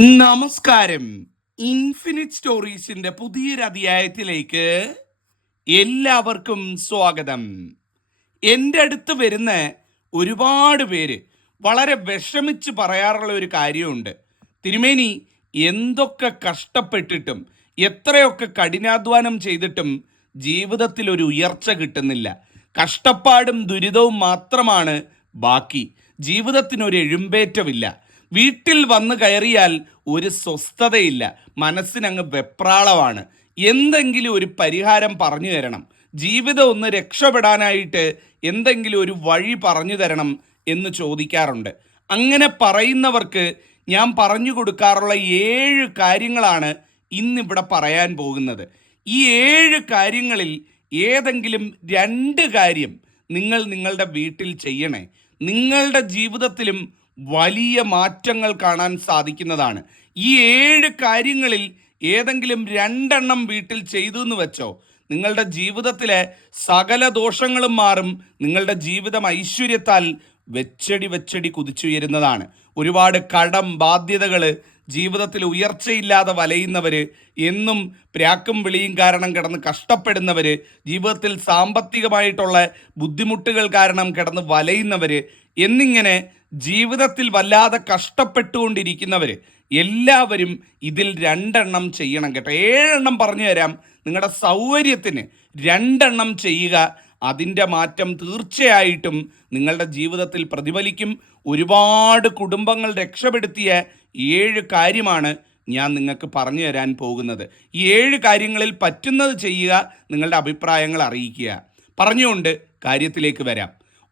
നമസ്കാരം. ഇൻഫിനിറ്റ് സ്റ്റോറീസിന്റെ പുതിയൊരു അധ്യായത്തിലേക്ക് എല്ലാവർക്കും സ്വാഗതം. എന്റെ അടുത്ത് വരുന്ന ഒരുപാട് പേര് വളരെ വിഷമിച്ച് പറയാറുള്ള ഒരു കാര്യമുണ്ട്. തിരുമേനി എന്തൊക്കെ കഷ്ടപ്പെട്ടിട്ടും എത്രയൊക്കെ കഠിനാധ്വാനം ചെയ്തിട്ടും ജീവിതത്തിൽ ഒരു ഉയർച്ച കിട്ടുന്നില്ല. കഷ്ടപ്പാടും ദുരിതവും മാത്രമാണ് ബാക്കി. ജീവിതത്തിനൊരു എഴുമ്പേറ്റമില്ല. വീട്ടിൽ വന്നു കയറിയാൽ ഒരു സ്വസ്ഥതയില്ല. മനസ്സിനങ്ങ് വെപ്രാളമാണ്. എന്തെങ്കിലും ഒരു പരിഹാരം പറഞ്ഞു തരണം. ജീവിതം ഒന്ന് രക്ഷപ്പെടാനായിട്ട് എന്തെങ്കിലും ഒരു വഴി പറഞ്ഞു തരണം എന്ന് ചോദിക്കാറുണ്ട്. അങ്ങനെ പറയുന്നവർക്ക് ഞാൻ പറഞ്ഞു കൊടുക്കാറുള്ള ഏഴ് കാര്യങ്ങളാണ് ഇന്നിവിടെ പറയാൻ പോകുന്നത്. ഈ ഏഴ് കാര്യങ്ങളിൽ ഏതെങ്കിലും രണ്ട് കാര്യം നിങ്ങൾ നിങ്ങളുടെ വീട്ടിൽ ചെയ്യണേ. നിങ്ങളുടെ ജീവിതത്തിലും വലിയ മാറ്റങ്ങൾ കാണാൻ സാധിക്കുന്നതാണ്. ഈ ഏഴ് കാര്യങ്ങളിൽ ഏതെങ്കിലും രണ്ടെണ്ണം വീട്ടിൽ ചെയ്തു എന്ന് വെച്ചോ നിങ്ങളുടെ ജീവിതത്തിലെ സകല ദോഷങ്ങളും മാറും നിങ്ങളുടെ ജീവിതം ഐശ്വര്യത്താൽ വെച്ചടി വെച്ചടി കുതിച്ചുയരുന്നതാണ്. ഒരുപാട് കടം ബാധ്യതകൾ ജീവിതത്തിൽ ഉയർച്ചയില്ലാതെ വലയുന്നവർ എന്നും പ്രാക്കും വിളിയും കാരണം കിടന്ന് കഷ്ടപ്പെടുന്നവർ ജീവിതത്തിൽ സാമ്പത്തികമായിട്ടുള്ള ബുദ്ധിമുട്ടുകൾ കാരണം കിടന്ന് വലയുന്നവർ എന്നിങ്ങനെ ജീവിതത്തിൽ വല്ലാതെ കഷ്ടപ്പെട്ടുകൊണ്ടിരിക്കുന്നവർ എല്ലാവരും ഇതിൽ രണ്ടെണ്ണം ചെയ്യണം കേട്ടോ. ഏഴെണ്ണം പറഞ്ഞു തരാം. നിങ്ങളുടെ സൗകര്യത്തിന് രണ്ടെണ്ണം ചെയ്യുക. അതിന്റെ മാറ്റം തീർച്ചയായിട്ടും നിങ്ങളുടെ ജീവിതത്തിൽ പ്രതിഫലിക്കും. ഒരുപാട് കുടുംബങ്ങൾ രക്ഷപ്പെടുത്തിയ ഏഴ് കാര്യമാണ് ഞാൻ നിങ്ങൾക്ക് പറഞ്ഞു തരാൻ പോകുന്നത്. ഈ ഏഴ് കാര്യങ്ങളിൽ പറ്റുന്നത് ചെയ്യുക നിങ്ങളുടെ അഭിപ്രായങ്ങൾ അറിയിക്കുക. പറഞ്ഞുകൊണ്ട് കാര്യത്തിലേക്ക് വരാം.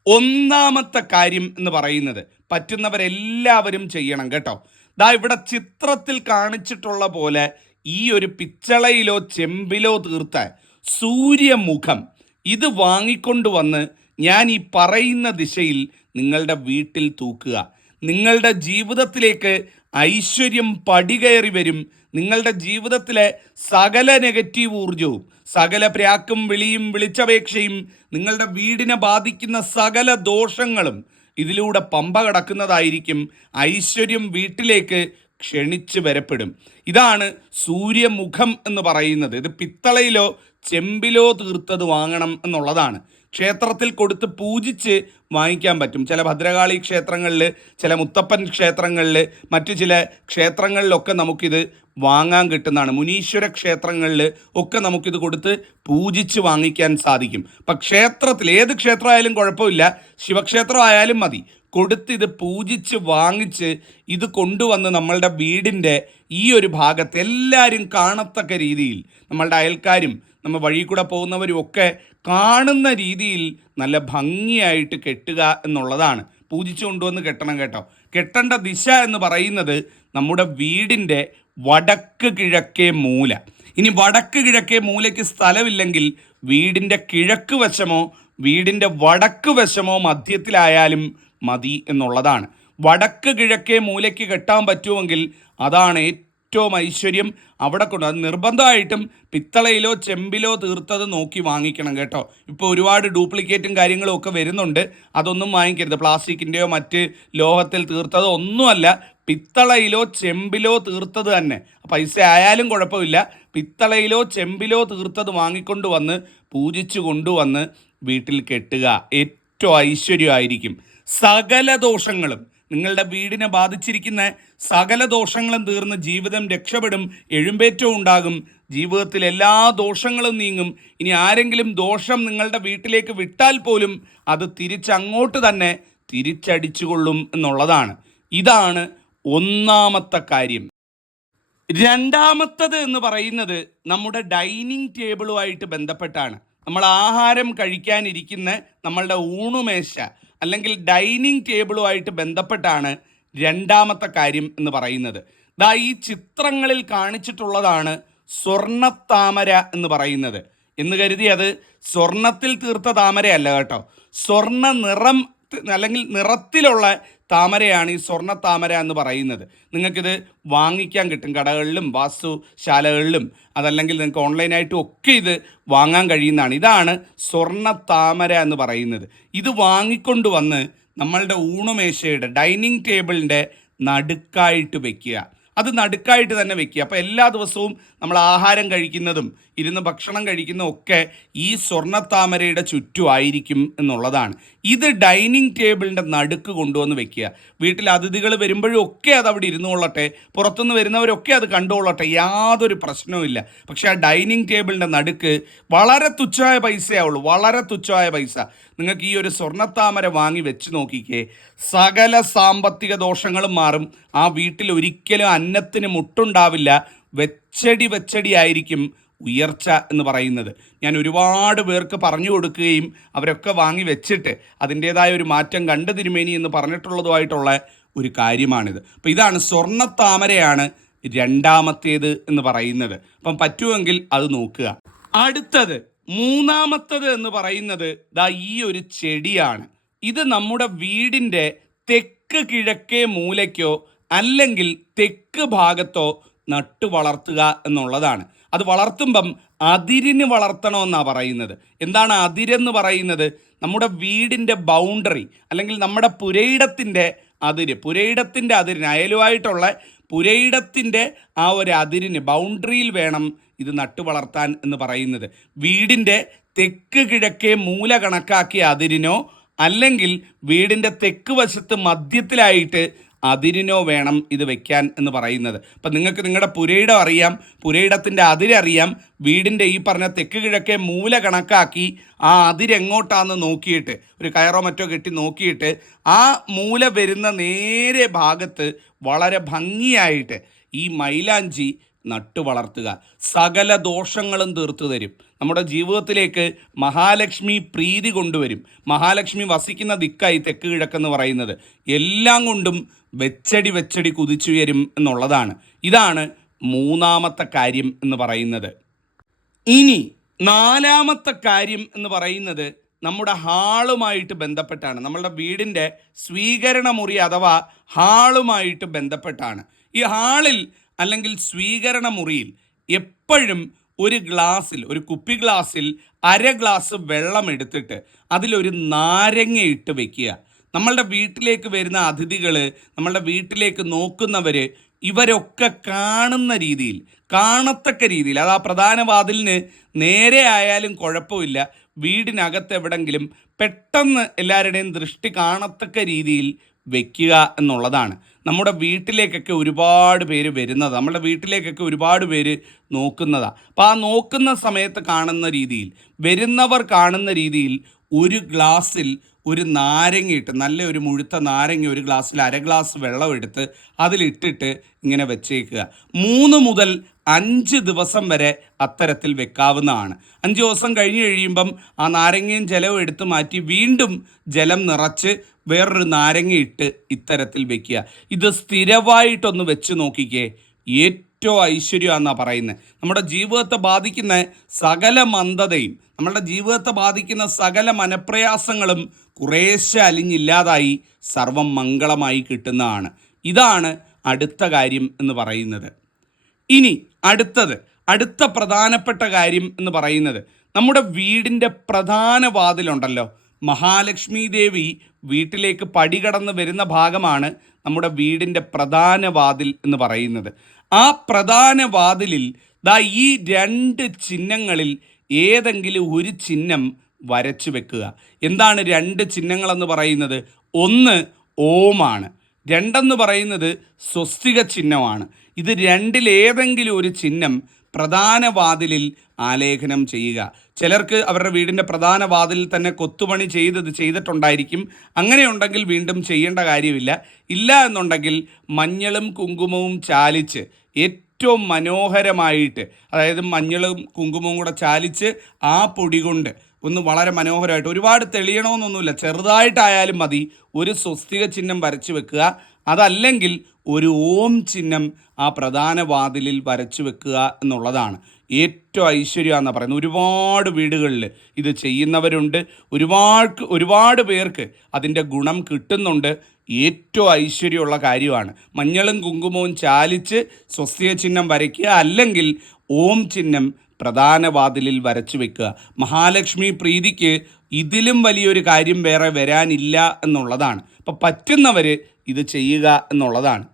ഒന്നാമത്തെ കാര്യം എന്ന് പറയുന്നത് പറ്റുന്നവരെല്ലാവരും ചെയ്യണം കേട്ടോ. ദാ ഇവിടെ ചിത്രത്തിൽ കാണിച്ചിട്ടുള്ള പോലെ ഈ ഒരു പിച്ചളയിലോ ചെമ്പിലോ തീർത്ത സൂര്യമുഖം ഇത് വാങ്ങിക്കൊണ്ടുവന്ന് ഞാൻ ഈ പറയുന്ന ദിശയിൽ നിങ്ങളുടെ വീട്ടിൽ തൂക്കുക. നിങ്ങളുടെ ജീവിതത്തിലേക്ക് ഐശ്വര്യം പടികയറി വരും. നിങ്ങളുടെ ജീവിതത്തിലെ സകല നെഗറ്റീവ് ഊർജവും സകല പ്രാക്കും വിളിയും വിളിച്ചപേക്ഷയും നിങ്ങളുടെ വീടിനെ ബാധിക്കുന്ന സകല ദോഷങ്ങളും ഇതിലൂടെ പമ്പ കടക്കുന്നതായിരിക്കും. ഐശ്വര്യം വീട്ടിലേക്ക് ക്ഷണിച്ച് വരപ്പെടും. ഇതാണ് സൂര്യമുഖം എന്ന് പറയുന്നത്. ഇത് പിത്തളയിലോ ചെമ്പിലോ തീർത്തത് വാങ്ങണം എന്നുള്ളതാണ്. ക്ഷേത്രത്തിൽ കൊടുത്ത് പൂജിച്ച് വാങ്ങിക്കാൻ പറ്റും. ചില ഭദ്രകാളി ക്ഷേത്രങ്ങളിൽ ചില മുത്തപ്പൻ ക്ഷേത്രങ്ങളിൽ മറ്റു ചില ക്ഷേത്രങ്ങളിലൊക്കെ നമുക്കിത് വാങ്ങാൻ കിട്ടുന്നതാണ്. മുനീശ്വര ക്ഷേത്രങ്ങളിൽ ഒക്കെ നമുക്കിത് കൊടുത്ത് പൂജിച്ച് വാങ്ങിക്കാൻ സാധിക്കും. അപ്പം ക്ഷേത്രത്തിൽ ഏത് ക്ഷേത്രമായാലും കുഴപ്പമില്ല. ശിവക്ഷേത്രം ആയാലും മതി. കൊടുത്ത് ഇത് പൂജിച്ച് വാങ്ങിച്ച് ഇത് കൊണ്ടുവന്ന് നമ്മളുടെ വീടിന്റെ ഈ ഒരു ഭാഗത്ത് എല്ലാവരും കാണത്തക്ക രീതിയിൽ നമ്മളുടെ അയൽക്കാരും നമ്മൾ വഴി കൂടെ പോകുന്നവരും ഒക്കെ കാണുന്ന രീതിയിൽ നല്ല ഭംഗിയായിട്ട് കെട്ടുക എന്നുള്ളതാണ്. പൂജിച്ചു കൊണ്ടുവന്ന് കെട്ടണം കേട്ടോ. കെട്ടേണ്ട ദിശ എന്ന് പറയുന്നത് നമ്മുടെ വീടിന്റെ വടക്ക് കിഴക്കേ മൂല. ഇനി വടക്ക് കിഴക്കേ മൂലയ്ക്ക് സ്ഥലമില്ലെങ്കിൽ വീടിന്റെ കിഴക്ക് വശമോ വീടിന്റെ വടക്ക് വശമോ മധ്യത്തിലായാലും മതി എന്നുള്ളതാണ്. വടക്ക് കിഴക്കേ മൂലയ്ക്ക് കെട്ടാൻ പറ്റുമെങ്കിൽ അതാണ് ഏറ്റവും ഐശ്വര്യം അവിടെ കൊണ്ട് അത് നിർബന്ധമായിട്ടും പിത്തളയിലോ ചെമ്പിലോ തീർത്തത് നോക്കി വാങ്ങിക്കണം കേട്ടോ. ഇപ്പോൾ ഒരുപാട് ഡ്യൂപ്ലിക്കേറ്റും കാര്യങ്ങളും ഒക്കെ വരുന്നുണ്ട്. അതൊന്നും വാങ്ങിക്കരുത്. പ്ലാസ്റ്റിക്കിന്റെയോ മറ്റ് ലോഹത്തിൽ തീർത്തതോ ഒന്നുമല്ല പിത്തളയിലോ ചെമ്പിലോ തീർത്തത് തന്നെ. പൈസ ആയാലും കുഴപ്പമില്ല. പിത്തളയിലോ ചെമ്പിലോ തീർത്തത് വാങ്ങിക്കൊണ്ട് വന്ന് പൂജിച്ചു കൊണ്ടുവന്ന് വീട്ടിൽ കെട്ടുക ഏറ്റവും ഐശ്വര്യമായിരിക്കും. സകല ദോഷങ്ങളും നിങ്ങളുടെ വീടിനെ ബാധിച്ചിരിക്കുന്ന സകല ദോഷങ്ങളും തീർന്ന് ജീവിതം രക്ഷപ്പെടും എഴുമ്പേറ്റവും ഉണ്ടാകും. ജീവിതത്തിൽ എല്ലാ ദോഷങ്ങളും നീങ്ങും. ഇനി ആരെങ്കിലും ദോഷം നിങ്ങളുടെ വീട്ടിലേക്ക് വിട്ടാൽ പോലും അത് തിരിച്ചങ്ങോട്ട് തന്നെ തിരിച്ചടിച്ചുകൊള്ളും എന്നുള്ളതാണ്. ഇതാണ് ഒന്നാമത്തെ കാര്യം. രണ്ടാമത്തത് എന്ന് പറയുന്നത് നമ്മുടെ ഡൈനിങ് ടേബിളുമായിട്ട് ബന്ധപ്പെട്ടാണ്. നമ്മൾ ആഹാരം കഴിക്കാനിരിക്കുന്ന നമ്മളുടെ ഊണുമേശ. അല്ലെങ്കിൽ ഡൈനിങ് ടേബിളുമായിട്ട് ബന്ധപ്പെട്ടാണ് രണ്ടാമത്തെ കാര്യം എന്ന് പറയുന്നത്. ദാ ഈ ചിത്രങ്ങളിൽ കാണിച്ചിട്ടുള്ളതാണ് സ്വർണത്താമര എന്ന് പറയുന്നത്. എന്ന് കരുതി അത് സ്വർണത്തിൽ തീർത്ത താമരയല്ല കേട്ടോ. സ്വർണ നിറം അല്ലെങ്കിൽ നിറത്തിലുള്ള താമരയാണ് ഈ സ്വർണ താമര എന്ന് പറയുന്നത്. നിങ്ങൾക്കിത് വാങ്ങിക്കാൻ കിട്ടും. കടകളിലും വാസ്തുശാലകളിലും അതല്ലെങ്കിൽ നിങ്ങൾക്ക് ഓൺലൈനായിട്ടും ഒക്കെ ഇത് വാങ്ങാൻ കഴിയുന്നതാണ്. ഇതാണ് സ്വർണ താമര എന്ന് പറയുന്നത്. ഇത് വാങ്ങിക്കൊണ്ട് വന്ന് നമ്മളുടെ ഊണുമേശയുടെ ഡൈനിങ് ടേബിളിന്റെ നടുക്കായിട്ട് വെക്കുക. അത് നടുക്കായിട്ട് തന്നെ വെക്കുക. അപ്പോൾ എല്ലാ ദിവസവും നമ്മൾ ആഹാരം കഴിക്കുന്നതും ഇരുന്ന് ഭക്ഷണം കഴിക്കുന്ന ഒക്കെ ഈ സ്വർണത്താമരയുടെ ചുറ്റുമായിരിക്കും എന്നുള്ളതാണ്. ഇത് ഡൈനിങ് ടേബിളിന്റെ നടുക്ക് കൊണ്ടുവന്ന് വെക്കുക. വീട്ടിൽ അതിഥികൾ വരുമ്പോഴും ഒക്കെ അത് അവിടെ ഇരുന്നുകൊള്ളട്ടെ പുറത്തുനിന്ന് വരുന്നവരൊക്കെ അത് കണ്ടുകൊള്ളട്ടെ യാതൊരു പ്രശ്നവുമില്ല പക്ഷേ ആ ഡൈനിങ് ടേബിളിന്റെ നടുക്ക് വളരെ തുച്ഛമായ പൈസയാവുള്ളൂ വളരെ തുച്ഛമായ പൈസ. നിങ്ങൾക്ക് ഈ ഒരു സ്വർണത്താമര വാങ്ങി വെച്ച് നോക്കിക്കേ. സകല സാമ്പത്തിക ദോഷങ്ങളും മാറും. ആ വീട്ടിൽ ഒരിക്കലും അന്നത്തിന് മുട്ടുണ്ടാവില്ല. വെച്ചടി വെച്ചടി ആയിരിക്കും ഉയർച്ച എന്ന് പറയുന്നത്. ഞാൻ ഒരുപാട് പേർക്ക് പറഞ്ഞു കൊടുക്കുകയും അവരൊക്കെ വാങ്ങി വെച്ചിട്ട് അതിന്റേതായ ഒരു മാറ്റം കണ്ടു തിരുമേനി എന്ന് പറഞ്ഞിട്ടുള്ളതുമായിട്ടുള്ള ഒരു കാര്യമാണിത്. അപ്പോൾ ഇതാണ് സ്വർണ താമരയാണ് രണ്ടാമത്തേത് എന്ന് പറയുന്നത്. അപ്പം പറ്റുമെങ്കിൽ അത് നോക്കുക. അടുത്തത് മൂന്നാമത്തത് എന്ന് പറയുന്നത് ദാ ഈ ഒരു ചെടിയാണ്. ഇത് നമ്മുടെ വീടിന്റെ തെക്ക് കിഴക്കേ മൂലയ്ക്കോ അല്ലെങ്കിൽ തെക്ക് ഭാഗത്തോ നട്ടു വളർത്തുക എന്നുള്ളതാണ്. അത് വളർത്തുമ്പം അതിരിന് വളർത്തണമെന്നാണ് പറയുന്നത്. എന്താണ് അതിരെന്ന് പറയുന്നത്? നമ്മുടെ വീടിന്റെ ബൗണ്ടറി അല്ലെങ്കിൽ നമ്മുടെ പുരയിടത്തിന്റെ അതിര്. പുരയിടത്തിന്റെ അതിരിന് അയലുമായിട്ടുള്ള പുരയിടത്തിന്റെ ആ ഒരു അതിരിന് ബൗണ്ടറിയിൽ വേണം ഇത് നട്ടു വളർത്താൻ എന്ന് പറയുന്നത്. വീടിന്റെ തെക്ക് കിഴക്കേ മൂല കണക്കാക്കിയ അതിരിനോ അല്ലെങ്കിൽ വീടിന്റെ തെക്ക് വശത്ത് മധ്യത്തിലായിട്ട് അതിരിനോ വേണം ഇത് വെക്കാൻ എന്ന് പറയുന്നത്. അപ്പം നിങ്ങൾക്ക് നിങ്ങളുടെ പുരയിടം അറിയാം പുരയിടത്തിന്റെ അതിരറിയാം വീടിന്റെ ഈ പറഞ്ഞ തെക്ക് കിഴക്കെ മൂല കണക്കാക്കി ആ അതിരെങ്ങോട്ടാന്ന് നോക്കിയിട്ട് ഒരു കയറോ മറ്റോ കെട്ടി നോക്കിയിട്ട് ആ മൂല വരുന്ന നേരെ ഭാഗത്ത് വളരെ ഭംഗിയായിട്ട് ഈ മൈലാഞ്ചി നട്ടു വളർത്തുക സകല ദോഷങ്ങളും തീർത്തു തരും നമ്മുടെ ജീവിതത്തിലേക്ക് മഹാലക്ഷ്മി പ്രീതി കൊണ്ടുവരും. മഹാലക്ഷ്മി വസിക്കുന്ന ദിക്കായി തെക്ക് കിഴക്കെന്ന് പറയുന്നത് എല്ലാം കൊണ്ടും വെച്ചടി വെച്ചടി കുതിച്ചുയരും എന്നുള്ളതാണ്. ഇതാണ് മൂന്നാമത്തെ കാര്യം എന്ന് പറയുന്നത്. ഇനി നാലാമത്തെ കാര്യം എന്ന് പറയുന്നത് നമ്മുടെ ഹാളുമായിട്ട് ബന്ധപ്പെട്ടാണ്. നമ്മളുടെ വീടിന്റെ സ്വീകരണമുറി അഥവാ ഹാളുമായിട്ട് ബന്ധപ്പെട്ടാണ്. ഈ ഹാളിൽ അല്ലെങ്കിൽ സ്വീകരണമുറിയിൽ എപ്പോഴും ഒരു ഗ്ലാസ്സിൽ ഒരു കുപ്പി ഗ്ലാസ്സിൽ അര ഗ്ലാസ് വെള്ളം എടുത്തിട്ട് അതിലൊരു നാരങ്ങ ഇട്ട് വെക്കുക. നമ്മളുടെ വീട്ടിലേക്ക് വരുന്ന അതിഥികൾ നമ്മളുടെ വീട്ടിലേക്ക് നോക്കുന്നവർ ഇവരൊക്കെ കാണുന്ന രീതിയിൽ കാണത്തക്ക രീതിയിൽ അത് ആ പ്രധാന വാതിലിന് നേരെ ആയാലും കുഴപ്പമില്ല വീടിനകത്ത് എവിടെങ്കിലും പെട്ടെന്ന് എല്ലാവരുടെയും ദൃഷ്ടി കാണത്തക്ക രീതിയിൽ വെക്കുക എന്നുള്ളതാണ്. നമ്മുടെ വീട്ടിലേക്കൊക്കെ ഒരുപാട് പേര് വരുന്നത്. നമ്മുടെ വീട്ടിലേക്കൊക്കെ ഒരുപാട് പേര് നോക്കുന്നതാണ് അപ്പോൾ ആ നോക്കുന്ന സമയത്ത് കാണുന്ന രീതിയിൽ വരുന്നവർ കാണുന്ന രീതിയിൽ ഒരു ഗ്ലാസ്സിൽ ഒരു നാരങ്ങ ഇട്ട് നല്ല ഒരു മുഴുത്ത നാരങ്ങ ഒരു ഗ്ലാസ്സിൽ അര ഗ്ലാസ് വെള്ളം എടുത്ത് അതിലിട്ടിട്ട് ഇങ്ങനെ വെച്ചേക്കുക. മൂന്ന് മുതൽ അഞ്ച് ദിവസം വരെ അത്തരത്തിൽ വെക്കാവുന്നതാണ്. അഞ്ച് ദിവസം കഴിഞ്ഞ് കഴിയുമ്പം ആ നാരങ്ങയും ജലവും എടുത്തു മാറ്റി വീണ്ടും ജലം നിറച്ച് വേറൊരു നാരങ്ങ ഇട്ട് ഇത്തരത്തിൽ വെക്കുക. ഇത് സ്ഥിരമായിട്ടൊന്ന് വെച്ച് നോക്കിക്കേ. ഏറ്റവും ഐശ്വര്യമാണെന്നാണ് പറയുന്നത് നമ്മുടെ ജീവിതത്തെ ബാധിക്കുന്ന സകല മന്ദതയും നമ്മളുടെ ജീവിതത്തെ ബാധിക്കുന്ന സകല മനപ്രയാസങ്ങളും കുറേശ്ശെ അലിഞ്ഞില്ലാതായി സർവം മംഗളമായി കിട്ടുന്നതാണ്. ഇതാണ് അടുത്ത കാര്യം എന്ന് പറയുന്നത്. ഇനി അടുത്തത് അടുത്ത പ്രധാനപ്പെട്ട കാര്യം എന്ന് പറയുന്നത് നമ്മുടെ വീടിന്റെ പ്രധാന വാതിലുണ്ടല്ലോ. മഹാലക്ഷ്മി ദേവി വീട്ടിലേക്ക് പടികടന്ന് വരുന്ന ഭാഗമാണ് നമ്മുടെ വീടിന്റെ പ്രധാന വാതിൽ എന്ന് പറയുന്നത്. ആ പ്രധാന വാതിലിൽ ദാ ഈ രണ്ട് ചിഹ്നങ്ങളിൽ ഏതെങ്കിലും ഒരു ചിഹ്നം വരച്ചു വെക്കുക. എന്താണ് രണ്ട് ചിഹ്നങ്ങളെന്ന് പറയുന്നത്? ഒന്ന് ഓമാണ്. രണ്ടെന്ന് പറയുന്നത് സ്വസ്തിക ചിഹ്നമാണ്. ഇത് രണ്ടിലേതെങ്കിലും ഒരു ചിഹ്നം പ്രധാന വാതിലിൽ ആലേഖനം ചെയ്യുക. ചിലർക്ക് അവരുടെ വീടിന്റെ പ്രധാന വാതിലിൽ തന്നെ കൊത്തുപണി ചെയ്തത് ചെയ്തിട്ടുണ്ടായിരിക്കും. അങ്ങനെയുണ്ടെങ്കിൽ വീണ്ടും ചെയ്യേണ്ട കാര്യമില്ല. ഇല്ല എന്നുണ്ടെങ്കിൽ മഞ്ഞളും കുങ്കുമവും ചാലിച്ച് ഏറ്റവും മനോഹരമായിട്ട് അതായത് മഞ്ഞളും കുങ്കുമവും കൂടെ ചാലിച്ച് ആ പൊടി കൊണ്ട് ഒന്ന് വളരെ മനോഹരമായിട്ട് ഒരുപാട് തെളിയണമെന്നൊന്നുമില്ല. ചെറുതായിട്ടായാലും മതി. ഒരു സ്വസ്തിക ചിഹ്നം വരച്ച് വെക്കുക. അതല്ലെങ്കിൽ ഒരു ഓം ചിഹ്നം ആ പ്രധാന വാതിലിൽ വരച്ചു വെക്കുക എന്നുള്ളതാണ്. ഏറ്റവും ഐശ്വര്യമാണെന്ന് പറയുന്നത്. ഒരുപാട് വീടുകളിൽ ഇത് ചെയ്യുന്നവരുണ്ട്. ഒരുപാട് ഒരുപാട് പേർക്ക് അതിന്റെ ഗുണം കിട്ടുന്നുണ്ട്. ഏറ്റവും ഐശ്വര്യമുള്ള കാര്യമാണ്. മഞ്ഞളും കുങ്കുമവും ചാലിച്ച് സ്വസ്തിക ചിഹ്നം വരയ്ക്കുക അല്ലെങ്കിൽ ഓം ചിഹ്നം പ്രധാന വാതിലിൽ വരച്ചു വെക്കുക. മഹാലക്ഷ്മി പ്രീതിക്ക് ഇതിലും വലിയൊരു കാര്യം വേറെ വരാനില്ല എന്നുള്ളതാണ്. അപ്പം പറ്റുന്നവർ ഇത് ചെയ്യുക എന്നുള്ളതാണ്.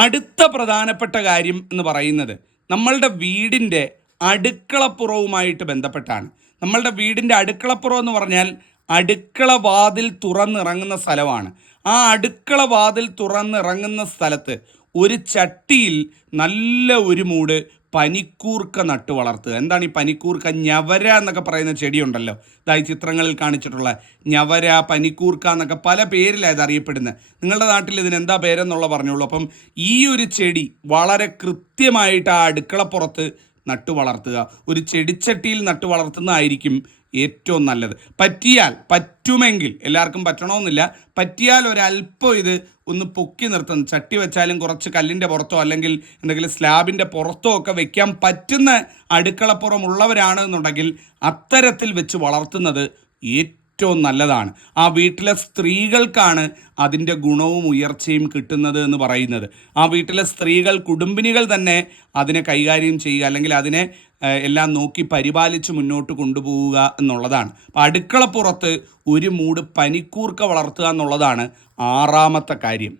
അടുത്ത പ്രധാനപ്പെട്ട കാര്യം എന്ന് പറയുന്നത് നമ്മളുടെ വീടിന്റെ അടുക്കളപ്പുറവുമായിട്ട് ബന്ധപ്പെട്ടാണ്. നമ്മളുടെ വീടിന്റെ അടുക്കളപ്പുറം എന്ന് പറഞ്ഞാൽ അടുക്കള വാതിൽ തുറന്നിറങ്ങുന്ന സ്ഥലമാണ്. ആ അടുക്കള വാതിൽ തുറന്നിറങ്ങുന്ന സ്ഥലത്ത് ഒരു ചട്ടിയിൽ നല്ല ഒരു മൂട് പനിക്കൂർക്ക നട്ടു വളർത്തുക. എന്താണ് ഈ പനിക്കൂർക്ക? ഞവര എന്നൊക്കെ പറയുന്ന ചെടിയുണ്ടല്ലോ. ഇതായി ചിത്രങ്ങളിൽ കാണിച്ചിട്ടുള്ള ഞവര പനിക്കൂർക്ക എന്നൊക്കെ പല പേരിലാണ് ഇത് അറിയപ്പെടുന്നത്. നിങ്ങളുടെ നാട്ടിൽ ഇതിന് എന്താ പേരെന്നുള്ള പറഞ്ഞോളൂ. അപ്പം ഈ ഒരു ചെടി വളരെ കൃത്യമായിട്ട് ആ അടുക്കളപ്പുറത്ത് നട്ടു വളർത്തുക. ഒരു ചെടിച്ചട്ടിയിൽ നട്ടു വളർത്തുന്നതായിരിക്കും ഏറ്റവും നല്ലത്. പറ്റിയാൽ പറ്റുമെങ്കിൽ എല്ലാവർക്കും പറ്റണമെന്നില്ല പറ്റിയാൽ ഒരല്പം ഇത് ഒന്ന് പൊക്കി നിർത്തുന്നു ചട്ടി വെച്ചാലും കുറച്ച് കല്ലിന്റെ പുറത്തോ അല്ലെങ്കിൽ എന്തെങ്കിലും സ്ലാബിന്റെ പുറത്തോ ഒക്കെ വെക്കാൻ പറ്റുന്ന അടുക്കളപ്പുറം ഉള്ളവരാണ് എന്നുണ്ടെങ്കിൽ അത്തരത്തിൽ വെച്ച് വളർത്തുന്നത് ഏറ്റവും നല്ലതാണ്. ആ വീട്ടിലെ സ്ത്രീകൾക്കാണ് അതിന്റെ ഗുണവും ഉയർച്ചയും കിട്ടുന്നത് എന്ന് പറയുന്നത്. ആ വീട്ടിലെ സ്ത്രീകൾ കുടുംബിനികൾ തന്നെ അതിനെ കൈകാര്യം ചെയ്യുക അല്ലെങ്കിൽ അതിനെ എല്ലാം നോക്കി പരിപാലിച്ച് മുന്നോട്ട് കൊണ്ടുപോവുക എന്നുള്ളതാണ്. അപ്പം അടുക്കളപ്പുറത്ത് ഒരു മൂട് പനിക്കൂർക്ക വളർത്തുക എന്നുള്ളതാണ് ആറാമത്തെ കാര്യം.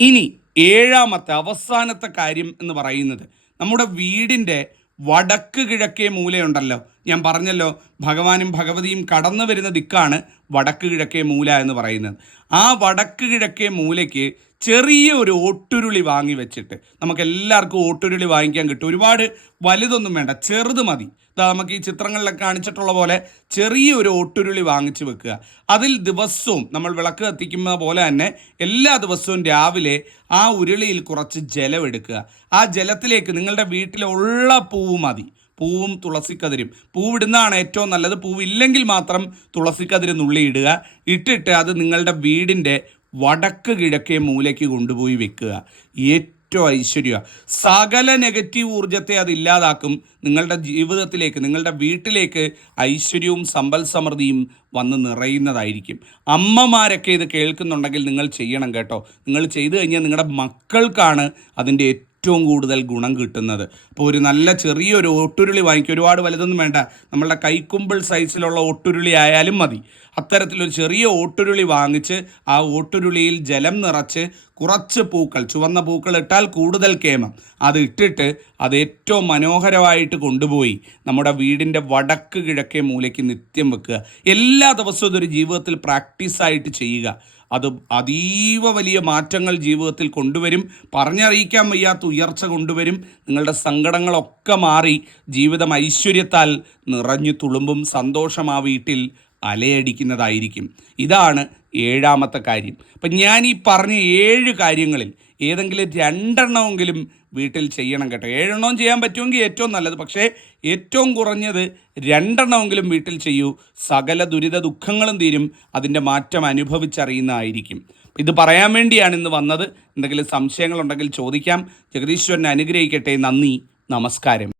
ഇനി ഏഴാമത്തെ അവസാനത്തെ കാര്യം എന്ന് പറയുന്നത് നമ്മുടെ വീടിന്റെ വടക്ക് കിഴക്കേ മൂലയുണ്ടല്ലോ. ഞാൻ പറഞ്ഞല്ലോ ഭഗവാനും ഭഗവതിയും കടന്നു വരുന്ന ദിക്കാണ് വടക്ക് കിഴക്കേ മൂല എന്ന് പറയുന്നത്. ആ വടക്ക് കിഴക്കേ മൂലയ്ക്ക് ചെറിയ ഒരു ഓട്ടുരുളി വാങ്ങി വെച്ചിട്ട് നമുക്ക് എല്ലാവർക്കും ഓട്ടുരുളി വാങ്ങിക്കാൻ കിട്ടും. ഒരുപാട് വലുതൊന്നും വേണ്ട ചെറുത് മതി. നമുക്ക് ഈ ചിത്രങ്ങളിലൊക്കെ കാണിച്ചിട്ടുള്ള പോലെ ചെറിയ ഒരു ഓട്ടുരുളി വാങ്ങിച്ചു വെക്കുക. അതിൽ ദിവസവും നമ്മൾ വിളക്ക് കത്തിക്കുന്ന പോലെ തന്നെ എല്ലാ ദിവസവും രാവിലെ ആ ഉരുളിയിൽ കുറച്ച് ജലം എടുക്കുക. ആ ജലത്തിലേക്ക് നിങ്ങളുടെ വീട്ടിലുള്ള പൂവ് മതി. പൂവും തുളസിക്കതിരും. പൂവിടുന്നതാണ് ഏറ്റവും നല്ലത്. പൂവില്ലെങ്കിൽ മാത്രം തുളസിക്കതിര് നുള്ളി ഇടുക. ഇട്ടിട്ട് അത് നിങ്ങളുടെ വീടിന്റെ വടക്ക് കിഴക്കേ മൂലയ്ക്ക് കൊണ്ടുപോയി വെക്കുക. ഏറ്റവും ഐശ്വര്യ. സകല നെഗറ്റീവ് ഊർജത്തെ അത് ഇല്ലാതാക്കും. നിങ്ങളുടെ ജീവിതത്തിലേക്ക് നിങ്ങളുടെ വീട്ടിലേക്ക് ഐശ്വര്യവും സമ്പൽ സമൃദ്ധിയും വന്ന് നിറയുന്നതായിരിക്കും. അമ്മമാരൊക്കെ ഇത് കേൾക്കുന്നുണ്ടെങ്കിൽ നിങ്ങൾ ചെയ്യണം കേട്ടോ. നിങ്ങൾ ചെയ്തു കഴിഞ്ഞാൽ നിങ്ങളുടെ മക്കൾക്കാണ് അതിന്റെ ഏറ്റവും കൂടുതൽ ഗുണം കിട്ടുന്നത്. അപ്പോൾ ഒരു നല്ല ചെറിയൊരു ഒട്ടുരുളി വാങ്ങിക്കുക. ഒരുപാട് വലുതൊന്നും വേണ്ട. നമ്മളുടെ കൈക്കുമ്പിൾ സൈസിലുള്ള ഒട്ടുരുളി ആയാലും മതി. അത്തരത്തിലൊരു ചെറിയ ഓട്ടുരുളി വാങ്ങിച്ച് ആ ഓട്ടുരുളിയിൽ ജലം നിറച്ച് കുറച്ച് പൂക്കൾ ചുവന്ന പൂക്കൾ ഇട്ടാൽ കൂടുതൽ കേമം. അത് ഇട്ടിട്ട് അത് ഏറ്റവും മനോഹരമായിട്ട് കൊണ്ടുപോയി നമ്മുടെ വീടിന്റെ വടക്ക് കിഴക്കേ മൂലയ്ക്ക് നിത്യം വെക്കുക. എല്ലാ ദിവസവും ഇതൊരു ജീവിതത്തിൽ പ്രാക്ടീസായിട്ട് ചെയ്യുക. അത് അതീവ വലിയ മാറ്റങ്ങൾ ജീവിതത്തിൽ കൊണ്ടുവരും. പറഞ്ഞറിയിക്കാൻ വയ്യാത്ത ഉയർച്ച കൊണ്ടുവരും. നിങ്ങളുടെ സങ്കടങ്ങളൊക്കെ മാറി ജീവിതം ഐശ്വര്യത്താൽ നിറഞ്ഞു തുളുമ്പും സന്തോഷം ആ വീട്ടിൽ അലയടിക്കുന്നതായിരിക്കും. ഇതാണ് ഏഴാമത്തെ കാര്യം. അപ്പം ഞാൻ ഈ പറഞ്ഞ ഏഴ് കാര്യങ്ങളിൽ ഏതെങ്കിലും രണ്ടെണ്ണമെങ്കിലും വീട്ടിൽ ചെയ്യണം കേട്ടോ. ഏഴെണ്ണവും ചെയ്യാൻ പറ്റുമെങ്കിൽ ഏറ്റവും നല്ലത്. പക്ഷേ ഏറ്റവും കുറഞ്ഞത് രണ്ടെണ്ണമെങ്കിലും വീട്ടിൽ ചെയ്യൂ. സകല ദുരിത ദുഃഖങ്ങളും തീരും. അതിന്റെ മാറ്റം അനുഭവിച്ചറിയുന്നതായിരിക്കും. ഇത് പറയാൻ വേണ്ടിയാണ് ഇന്ന് വന്നത്. എന്തെങ്കിലും സംശയങ്ങളുണ്ടെങ്കിൽ ചോദിക്കാം. ജഗദീശ്വരനെ അനുഗ്രഹിക്കട്ടെ. നന്ദി. നമസ്കാരം.